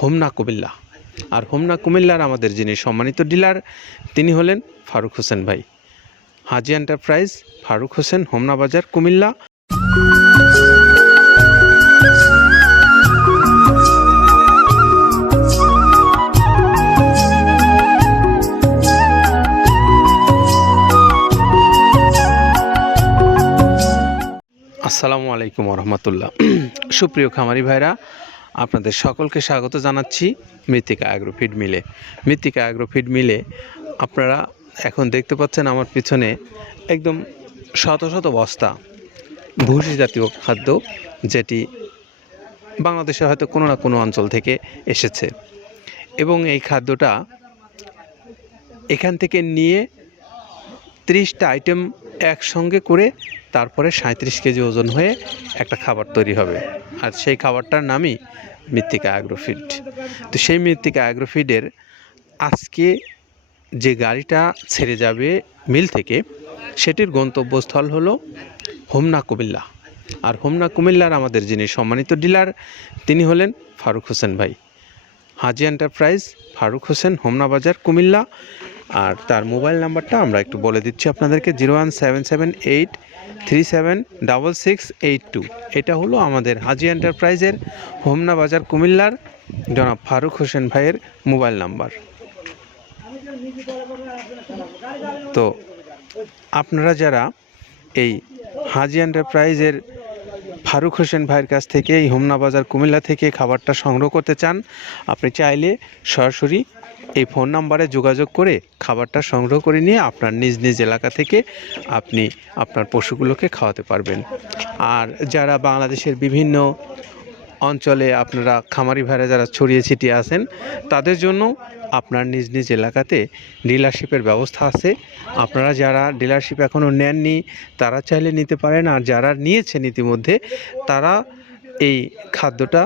হোমনা কুমিল্লা। আর হোমনা কুমিল্লার আমাদের যিনি সম্মানিত ডিলার, তিনি হলেন ফারুক হোসেন ভাই। হাজি এন্টারপ্রাইজ, ফারুক হোসেন, হোমনা বাজার, কুমিল্লা। আসসালামু আলাইকুম রহমতুল্লাহ। সুপ্রিয় খামারি ভাইরা আপনাদের সকলকে স্বাগত জানাচ্ছি মৃত্তিকা অ্যাগ্রোফিড মিলে। মৃত্তিকা অ্যাগ্রোফিড মিলে আপনারা এখন দেখতে পাচ্ছেন আমার পিছনে একদম শত শত বস্তা ভুসি জাতীয় খাদ্য যেটি বাংলাদেশে হয়তো কোনো না কোনো অঞ্চল থেকে এসেছে। এবং এই খাদ্যটা এখান থেকে নিয়ে ত্রিশটা আইটেম একসঙ্গে করে তারপরে সাঁত্রিশ কেজি ওজন হয়ে একটা খাবার তৈরি হবে। আর সেই খাবারটার নামই মৃত্তিকা অ্যাগ্রোফিড তো সেই মৃত্তিকা অ্যাগ্রোফিডের আজকে যে গাড়িটা ছেড়ে যাবে মিল থেকে, সেটির গন্তব্যস্থল হলো হোমনা কুমিল্লা। আর হোমনা কুমিল্লার আমাদের যিনি সম্মানিত ডিলার, তিনি হলেন ফারুক হোসেন ভাই। হাজি এন্টারপ্রাইজ ফারুক হোসেন হোমনা বাজার কুমিল্লা। আর তার মোবাইল নাম্বারটা আমরা একটু বলে দিচ্ছি আপনাদেরকে, zero one seven seven eight three seven double six eight two. এটা হলো আমাদের হাজি এন্টারপ্রাইজের হোমনা বাজার কুমিল্লার জনাব ফারুক হোসেন ভাইয়ের মোবাইল নাম্বার। তো আপনারা যারা এই হাজি এন্টারপ্রাইজের ফারুক হোসেন ভাইয়ের কাছ থেকে এই হোমনা বাজার কুমিল্লা থেকে খাবারটা সংগ্রহ করতে চান, আপনি চাইলে সরাসরি এই ফোন নাম্বারে যোগাযোগ করে খাবারটা সংগ্রহ করে নিয়ে আপনার নিজ নিজ এলাকা থেকে আপনি আপনার পশুগুলোকে খাওয়াতে পারবেন। আর যারা বাংলাদেশের বিভিন্ন অঞ্চলে আপনারা খামারি ভাইরা যারা ছড়িয়ে ছিটিয়ে আছেন, তাদের জন্য আপনার নিজ নিজ এলাকাতে ডিলারশিপের ব্যবস্থা আছে। আপনারা যারা ডিলারশিপ এখনও নেননি, তারা চাইলে নিতে পারেন। আর যারা নিয়েছেন ইতিমধ্যে, তারা এই খাদ্যটা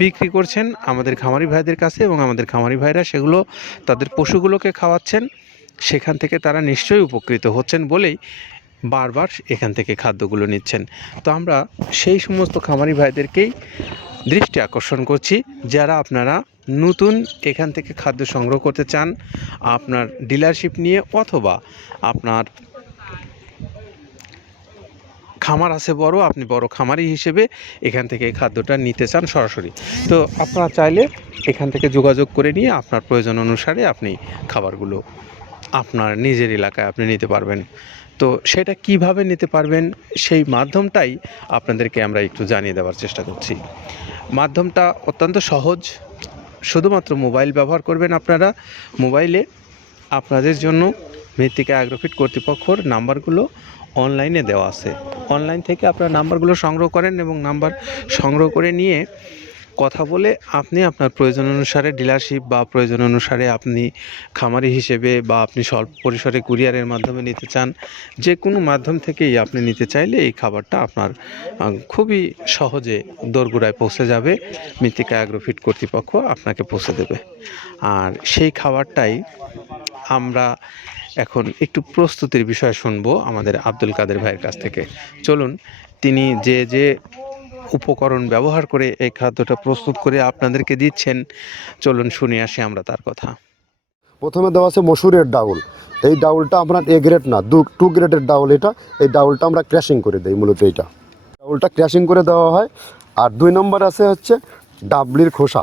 বিক্রি করছেন আমাদের খামারি ভাইদের কাছে এবং আমাদের খামারি ভাইরা সেগুলো তাদের পশুগুলোকে খাওয়াচ্ছেন। সেখান থেকে তারা নিশ্চয়ই উপকৃত হচ্ছেন বলেই বারবার এখান থেকে খাদ্যগুলো নিচ্ছেন। তো আমরা সেই সমস্ত খামারি ভাইদেরকেই দৃষ্টি আকর্ষণ করছি। যারা আপনারা নতুন এখান থেকে খাদ্য সংগ্রহ করতে চান, আপনার ডিলারশিপ নিয়ে অথবা আপনার খামার আছে বড়, আপনি বড় খামারি হিসেবে এখান থেকে খাদ্যটা নিতে চান সরাসরি। তো আপনারা চাইলে এখান থেকে যোগাযোগ করে নিয়ে আপনার প্রয়োজন অনুসারে আপনি খাবারগুলো আপনার নিজের এলাকায় আপনি নিতে পারবেন। তো সেটা কীভাবে নিতে পারবেন সেই মাধ্যমটাই আপনাদেরকে আমরা একটু জানিয়ে দেওয়ার চেষ্টা করছি। মাধ্যমটা অত্যন্ত সহজ, শুধুমাত্র মোবাইল ব্যবহার করবেন আপনারা। মোবাইলে আপনাদের জন্য মৃত্তিকা অ্যাগ্রোফিট কর্তৃপক্ষর নাম্বারগুলো অনলাইনে দেওয়া আছে। অনলাইন থেকে আপনার নাম্বারগুলো সংগ্রহ করেন এবং নাম্বার সংগ্রহ করে নিয়ে কথা বলে আপনি আপনার প্রয়োজন অনুসারে ডিলারশিপ বা প্রয়োজন অনুসারে আপনি খামারি হিসেবে বা আপনি স্বল্প পরিসরে কুরিয়ারের মাধ্যমে নিতে চান যে কোনো মাধ্যম থেকেই আপনি নিতে চাইলে এই খাবারটা আপনার খুবই সহজে দোরগোড়ায় পৌঁছে যাবে। মৃত্তিকা অ্যাগ্রোফিট কর্তৃপক্ষ আপনাকে পৌঁছে দেবে। আর সেই খাবারটাই আমরা এখন একটু প্রস্তুতির বিষয় শুনব আমাদের আব্দুল কাদের ভাইয়ের কাছ থেকে। চলুন, তিনি যে যে উপকরণ ব্যবহার করে এই খাদ্যটা প্রস্তুত করে আপনাদেরকে দিচ্ছেন, চলুন শুনে আসি আমরা তার কথা। প্রথমে দেওয়া আছে মসুরের ডাউল। এই ডাউলটা আপনার এ গ্রেড না, দু, টু গ্রেডের ডাউল এটা। এই ডাউলটা আমরা ক্র্যাশিং করে দিই মূলত এইটা। ডাউলটা ক্র্যাশিং করে দেওয়া হয়। আর দুই নম্বর আছে হচ্ছে ডাবলির খোসা।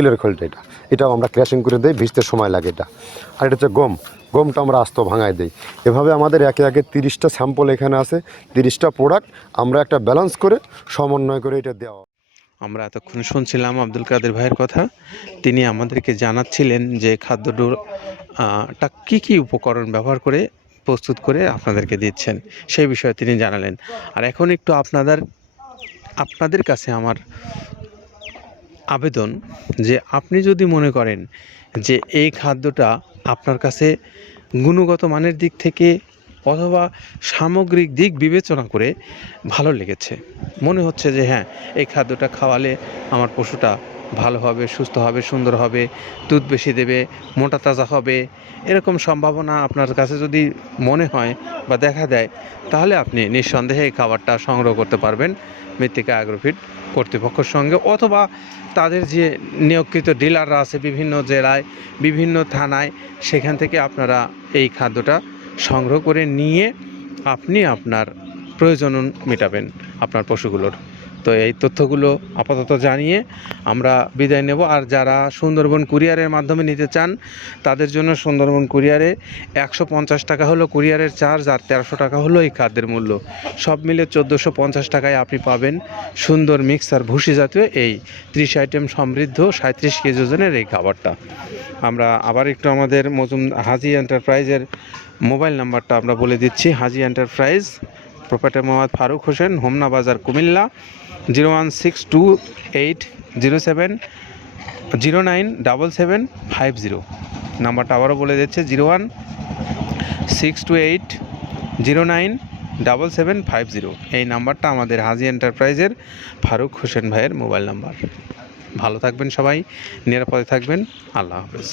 তিলের খোলটা এটা। এটাও আমরা ক্র্যাশিং করে দিই, ভিজতে সময় লাগে এটা। আর এটা হচ্ছে গম। গমটা আমরা আস্ত ভাঙায় দিই। এভাবে আমাদের একে একে তিরিশটা স্যাম্পল এখানে আছে, তিরিশটা প্রোডাক্ট আমরা একটা ব্যালেন্স করে, সমন্বয় করে এটা দেওয়া। আমরা এতক্ষণ শুনছিলাম আব্দুল কাদের ভাইয়ের কথা। তিনি আমাদেরকে জানাচ্ছিলেন যে খাদ্যটা টা কী কী উপকরণ ব্যবহার করে প্রস্তুত করে আপনাদেরকে দিচ্ছেন, সেই বিষয়ে তিনি জানালেন। আর এখন একটু আপনাদের আপনাদের কাছে আমার আবেদন যে আপনি যদি মনে করেন যে এই খাদ্যটা আপনার কাছে গুণগত মানের দিক থেকে অথবা সামগ্রিক দিক বিবেচনা করে ভালো লেগেছে। মনে হচ্ছে যে হ্যাঁ এই খাদ্যটা খাওয়ালে আমার পশুটা ভালো হবে, সুস্থ হবে, সুন্দর হবে, দুধ বেশি দেবে, মোটা তাজা হবে, এরকম সম্ভাবনা আপনার কাছে যদি মনে হয় বা দেখা দেয়, তাহলে আপনি নিঃসন্দেহে এই খাবারটা সংগ্রহ করতে পারবেন মৃত্তিকা অ্যাগ্রোফিট কর্তৃপক্ষের সঙ্গে অথবা তাদের যে নিয়োগকৃত ডিলাররা আছে বিভিন্ন জেলায়, বিভিন্ন থানায়, সেখান থেকে আপনারা এই খাদ্যটা সংগ্রহ করে নিয়ে আপনি আপনার প্রয়োজন মেটাবেন আপনার পশুগুলোর। তো এই তথ্যগুলো আপাতত জানিয়ে আমরা বিদায় নেব। আর যারা সুন্দরবন কুরিয়ারের মাধ্যমে নিতে চান, তাদের জন্য সুন্দরবন কুরিয়ারে একশো পঞ্চাশ টাকা হলো কুরিয়ারের চার্জ আর তেরোশো টাকা হলো এই খাদ্যের মূল্য। সব মিলে চোদ্দোশো পঞ্চাশ টাকায় আপনি পাবেন সুন্দর মিক্সার ভুসি জাতীয় এই ত্রিশ আইটেম সমৃদ্ধ সাঁত্রিশ কেজি ওজনের এই খাবারটা। আমরা আবার একটু আমাদের মজুম হাজি এন্টারপ্রাইজের মোবাইল নাম্বারটা আমরা বলে দিচ্ছি, Haji enterprise proprietor Mohammad Faruk Hossain, Homna Bazar Comilla, zero one six two eight zero seven zero nine double seven five zero. নাম্বারটা আবারও বলে দিচ্ছে, zero one six two eight zero nine double seven five zero. এই নাম্বারটা আমাদের হাজি এন্টারপ্রাইজের ফারুক হোসেন ভাইয়ের mobile number. ভালো থাকবেন সবাই, নিরাপদে থাকবেন, আল্লাহ হাফেজ।